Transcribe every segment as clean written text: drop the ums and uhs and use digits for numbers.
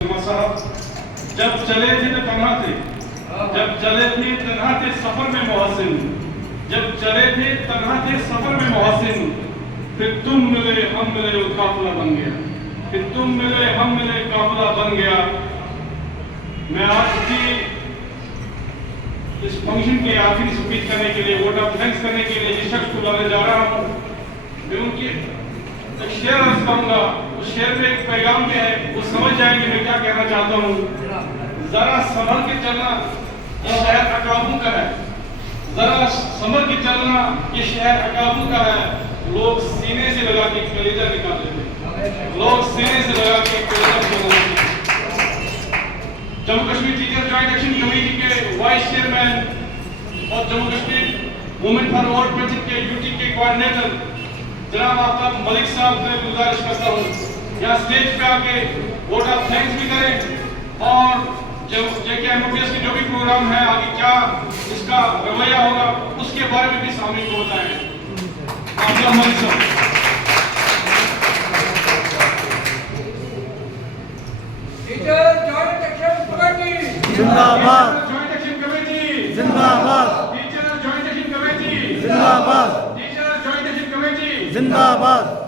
जब चले थे तो तन्हा थे, जब चले थे तन्हा थे सफर में मोहसिन, जब चले थे तन्हा थे सफर में मोहसिन, फिर तुम मिले हम मिले काफिला बन गया, फिर तुम मिले हम मिले काफिला बन गया। मैं आज की इस फंक्शन के आखिरी स्पीच करने के लिए, वोट ऑफ थैंक्स करने के लिए जिस शख्स को लाने जा रहा हूँ, मैं उनकी एक शेर अर्ज करूंगा। उस शेर में एक पैगाम भी है, वो समझ जाएंगे मैं क्या कहना चाहता हूँ। जरा संभल के चलना, ये शहर अकाबू का है, जरा संभल के चलना, ये शहर अकाबू का है। लोग सीने से लगा के कलेजा निकाल लेते, लोग सीने से लगा के कलेजा निकाल लेते। जम्मू Kashmir teacher joint action committee के वाइस चेयरमैन और जम्मू Kashmir women for vote project के यूटी के कोऑर्डिनेटर जनाब आफ्ताब मलिक साहब से गुजारिश करता हूँ यहाँ स्टेज पे आके वोट ऑफ थैंक्स भी करें और JKMOPS के जो भी प्रोग्राम है आगे क्या इसका रवैया होगा उसके बारे में भी सामने को बताएं। आफ्ताब मलिक साहब। टीचर जॉइंट एक्शन कमेटी जिंदाबाद, जॉइंट एक्शन कमेटी जिंदाबाद, टीचर जॉइंट एक्शन कमेटी जिंदाबाद, टीचर जॉइंट एक्शन कमेटी जिंदाबाद।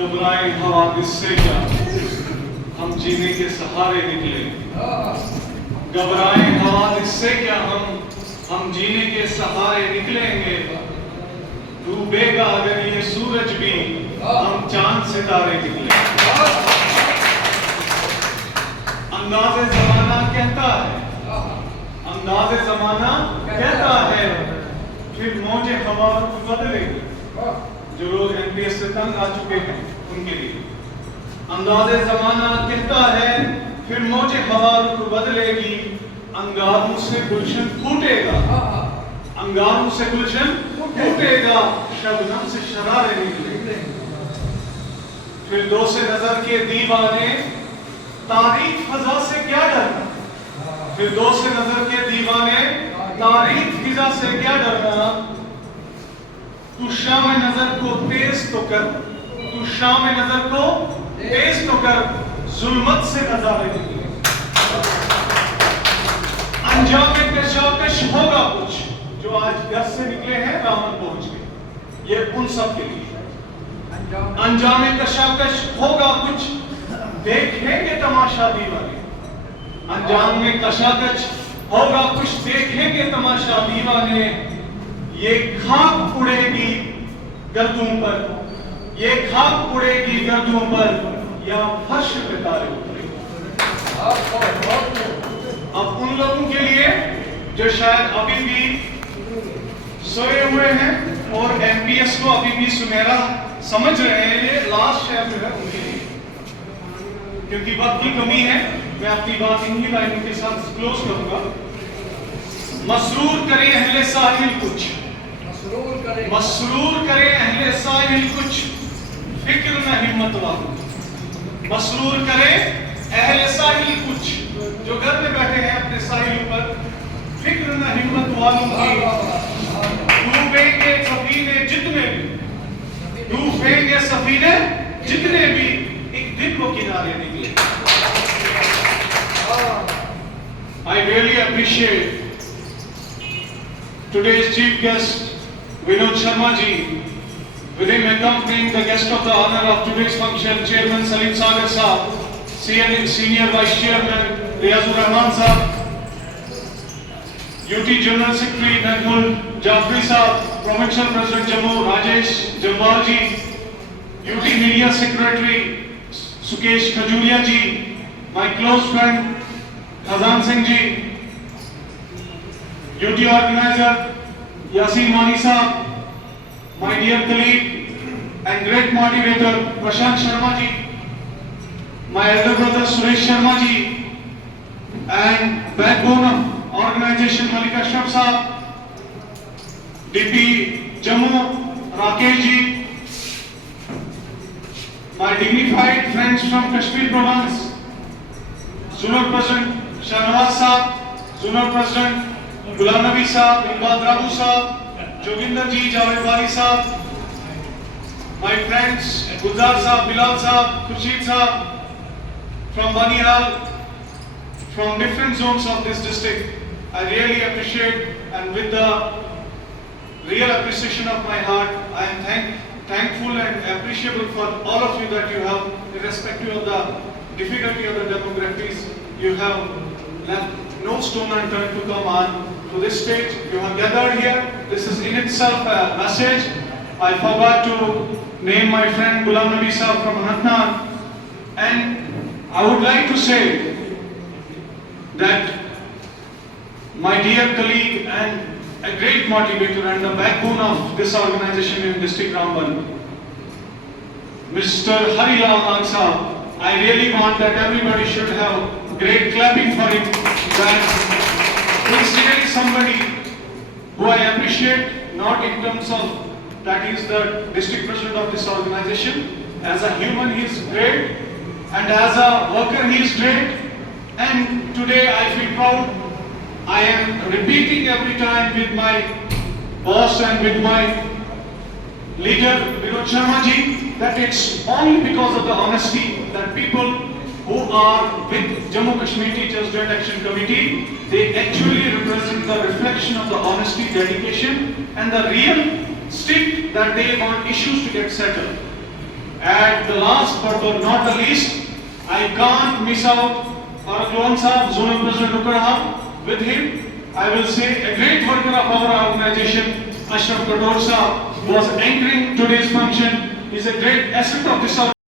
घबराए हवा इससे क्या, हम जीने के सहारे निकले। घबराए हवा इससे क्या, हम जीने के सहारे निकलेंगे। डूबेगा अगर ये सूरज भी, हम चांद सितारे निकले। अंदाज़े ज़माना कहता है, अंदाज़े ज़माना कहता है, फिर मौजे हवा बदलेगी। जो लोग NPS से तंग आ चुके हैं उनके लिए अंदाज़े ज़माना कहता है, फिर मौजे हवा रुख बदलेगी। अंगारों से गुलशन फूटेगा, अंगारों से गुलशन फूटेगा, शबनम से शरारे निकलेंगे। फिर दो से नजर के दीवाने, तारीफ फिजा से क्या डरना। फिर दो से नजर के दीवाने, तारीफ फिजा से क्या डरना। तू शाम नजर को तेज तो कर, तू शाम नजर को तेज तो कर, जुल्मत से नजारे निकले। अंजाम कशाकश होगा कुछ, जो आज घर से निकले हैं रावण पहुंच गए, ये उन सब के लिए। अंजाम कशाकश होगा कुछ, देखेंगे तमाशा दीवाने। अंजाम में कशाकश होगा कुछ, देखेंगे तमाशा दीवाने। ये खाक उड़ेगी गर्दों पर, ये खाक उड़ेगी गर्दों पर, या फर्श पे तारे उतरेंगे। अब उन लोगों के लिए जो शायद अभी भी सोए हुए हैं और NPS को अभी भी सुनहरा समझ रहे हैं, ये लास्ट शेयर जो है उनके लिए, क्योंकि वक्त की कमी है। मैं अपनी बात इन्हीं लाइनों के साथ क्लोज करूंगा। मसरूर करे अहले साहिल कुछ, मसरूर करे अहले साहिल कुछ, फिक्र न हिम्मत वालों। मसरूर करे अहले साहिल कुछ, जो घर में बैठे हैं अपने साहिल पर, फिक्र न हिम्मत वालों की। डूबेंगे सफीने जितने भी, डूबेंगे सफीने जितने भी, एक दिन वो किनारे निकले। I really appreciate today's chief guest Vinod Sharma ji, with him accompanying the guest of the honor of today's function, Chairman Salim Sagar Saab, Senior Vice Chairman Riyazur Rahman Saab, UT General Secretary Najmul Jafri Saab, Provincial President Jammu Rajesh Jambal ji, UT Media Secretary Sukesh Khajuria ji, my close friend Khazan Singh ji, UT Organizer Yasin Mani Saab, my dear colleague and great motivator Prashant Sharma ji, my elder brother Suresh Sharma ji, and backbone of organization Malik Ashraf Saab, DP Jammu Rakesh ji, my dignified friends from Kashmir Province, Zonal President Shahnawaz Saab, Zonal President Gulam Nabi Saab, Iqbal Rabu Saab, Joginder ji, Javed Wali Saab, my friends Gulzar Saab, Bilal Saab, Khurshid Saab from Banihal, from different zones of this district. I really appreciate, and with the real appreciation of my heart, I am thankful and appreciable for all of you that you have, irrespective of the difficulty of the demographics, you have left no stone unturned to come on to this stage. You have gathered here. This is in itself a message. I forgot to name my friend Ghulam Nabi Saab from Anantnag, and I would like to say that my dear colleague and a great motivator and the backbone of this organization in District Ramban, Mr. Harilal Nag Saab, I really want that everybody should have great clapping for him. That he is really somebody who I appreciate, not in terms of that he is the district president of this organization. As a human he is great, and as a worker he is great. And today I feel proud. I am repeating every time with my boss and with my leader Vinod Sharma ji that it's only because of the honesty that people who are with Jammu Kashmir Teachers Joint Action Committee, they actually represent the reflection of the honesty, dedication and the real stick that they want issues to get settled. At the last but not the least, I can't miss out Aragloan Saab, Zonal President Ukarham. With him, I will say a great worker of our organization, Ashraf Kadoor Saab, was anchoring today's function. He is a great asset of this organization.